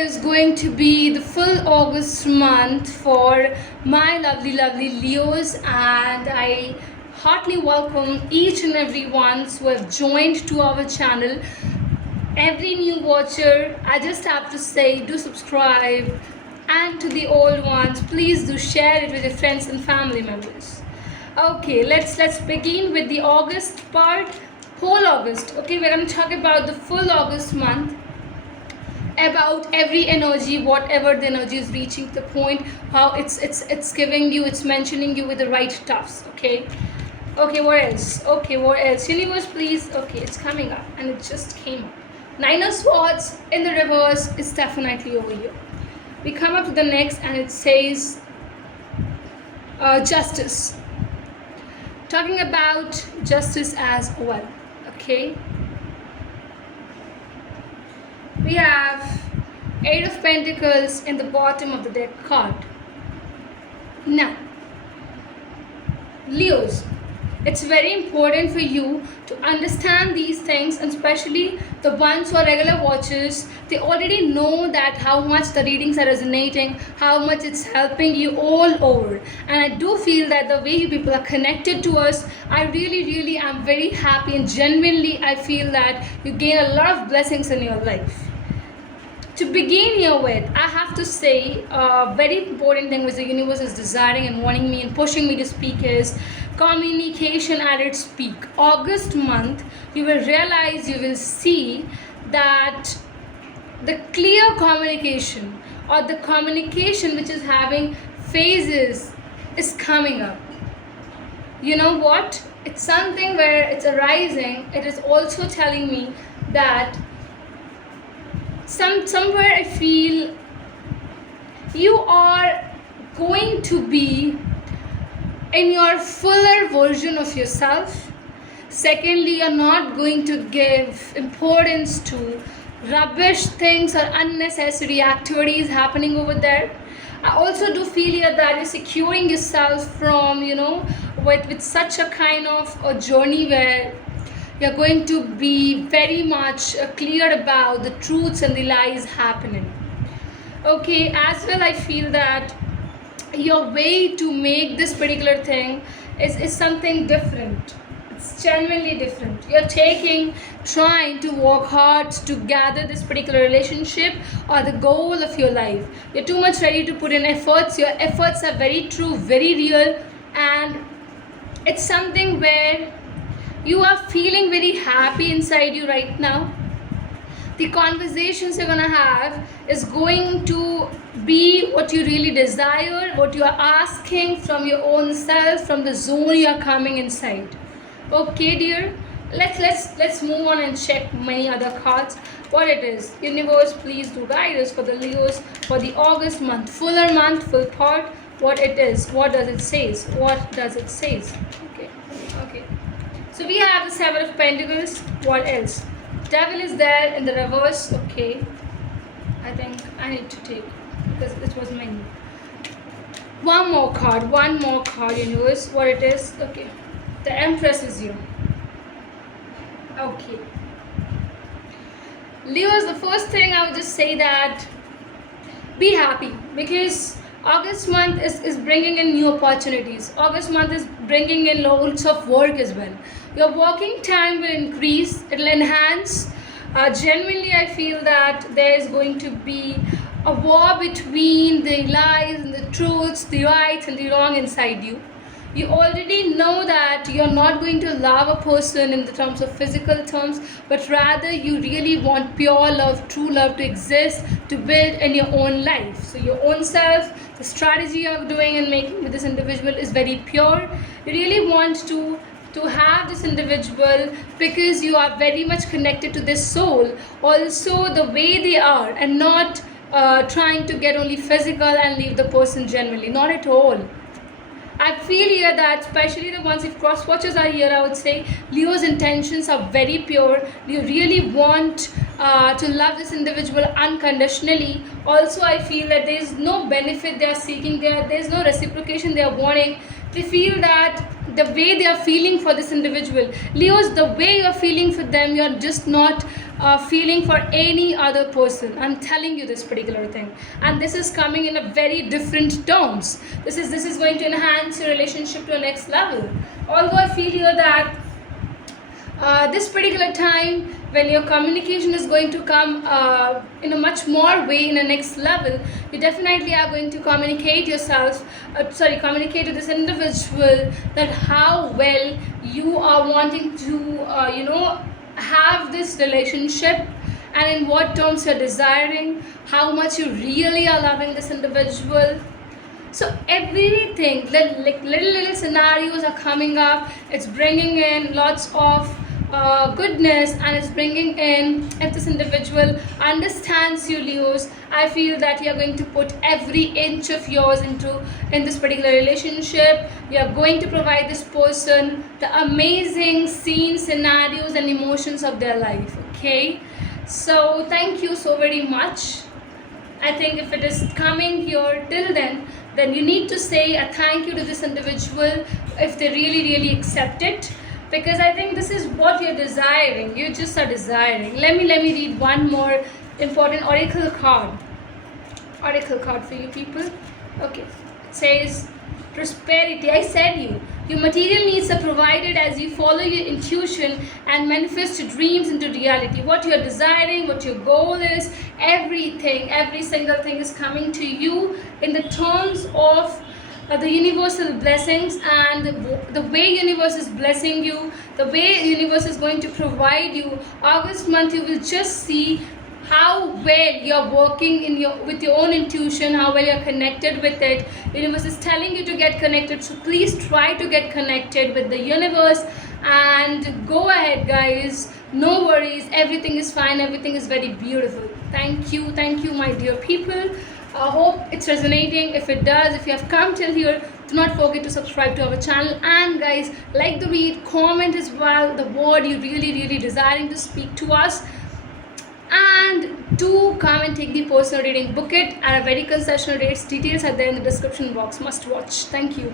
is going to be the full August month for my lovely, lovely Leos, and I heartily welcome each and every one who have joined to our channel. Every new watcher, I just have to say, do subscribe, and to the old ones, please do share it with your friends and family members. Okay, let's begin with the August part. Whole August. Okay, we're going to talk about the full August month, about every energy, whatever the energy is reaching the point, how it's giving you, it's mentioning you with the right stuffs. Okay, what else? Okay, what else? Universe, please. Okay, it's coming up, and it just came up. Nine of Swords in the reverse is definitely over here. We come up to the next, and it says justice. Talking about justice as well. Okay, we have Eight of Pentacles in the bottom of the deck card. Now, Leos, it's very important for you to understand these things, and especially the ones who are regular watchers. They already know that how much the readings are resonating, how much it's helping you all over. And I do feel that the way people are connected to us, I really am very happy, and genuinely I feel that you gain a lot of blessings in your life. To begin here with, I have to say a very important thing which the universe is desiring and wanting me and pushing me to speak is communication at its peak. August month, you will realize, you will see that the clear communication, or the communication which is having phases, is coming up. You know what? It's something where it's arising. It is also telling me that somewhere I feel you are going to be in your fuller version of yourself. Secondly, you're not going to give importance to rubbish things or unnecessary activities happening over there. I also do feel here that you're securing yourself from, with such a kind of a journey where you're going to be very much clear about the truths and the lies happening. Okay, as well I feel that your way to make this particular thing is something different. It's genuinely different. You're trying to work hard to gather this particular relationship or the goal of your life. You're too much ready to put in efforts. Your efforts are very true, very real, and it's something where you are feeling very happy inside you right now. The conversations you're gonna have is going to be what you really desire, what you are asking from your own self, from the zone you are coming inside. Okay, dear, let's move on and check many other cards. What it is, universe, please do guide us for the Leos for the August month, fuller month, full part. What it is, what does it says? What does it says? Okay. So we have the Seven of Pentacles. What else? Devil is there in the reverse. Okay. I think I need to take, because it was many. One more card, universe. What it is? Okay. The Empress is here. Okay. Leos, the first thing I would just say that be happy, because August month is bringing in new opportunities. August month is bringing in loads of work as well. Your working time will increase, it will enhance. Genuinely, I feel that there is going to be a war between the lies and the truths, the rights and the wrong inside you. You already know that you're not going to love a person in the terms of physical terms, but rather you really want pure love, true love to exist, to build in your own life. So your own self, the strategy you're doing and making with this individual is very pure. You really want to have this individual because you are very much connected to this soul, also the way they are, and not trying to get only physical and leave the person genuinely. Not at all. I feel here that especially the ones, if cross watchers are here, I would say Leo's intentions are very pure. You really want to love this individual unconditionally. Also, I feel that there is no benefit they are seeking, there is no reciprocation they are wanting. They feel that the way they are feeling for this individual, Leos, the way you are feeling for them, you are just not feeling for any other person. I'm telling you this particular thing, and this is coming in a very different terms. This is going to enhance your relationship to a next level. Although I feel here that this particular time, when your communication is going to come in a much more way, in a next level, you definitely are going to communicate yourself, communicate to this individual that how well you are wanting to have this relationship, and in what terms you're desiring, how much you really are loving this individual. So everything, like little scenarios are coming up. It's bringing in lots of goodness, and it's bringing in, if this individual understands you, Leos, I feel that you're going to put every inch of yours in this particular relationship. You're going to provide this person the amazing scenes, scenarios and emotions of their life. Okay, so thank you so very much. I think if it is coming here till then you need to say a thank you to this individual if they really accept it, because I think this is what you're desiring. You just are desiring. Let me read one more important oracle card for you people. Okay, it says prosperity. I said your material needs are provided as you follow your intuition and manifest your dreams into reality. What you're desiring, what your goal is, everything, every single thing is coming to you in the terms of the universal blessings, and the way universe is blessing you, the way universe is going to provide you. August month, you will just see how well you're working with your own intuition, how well you're connected with it. Universe is telling you to get connected, so please try to get connected with the universe and go ahead, guys. No worries, everything is fine, everything is very beautiful. Thank you, my dear people. I hope it's resonating. If it does, if you have come till here, do not forget to subscribe to our channel, and guys, like the read, comment as well the word you really desiring to speak to us, and do come and take the personal reading. Book it at a very concessional rates. Details are there in the description box. Must watch. Thank you.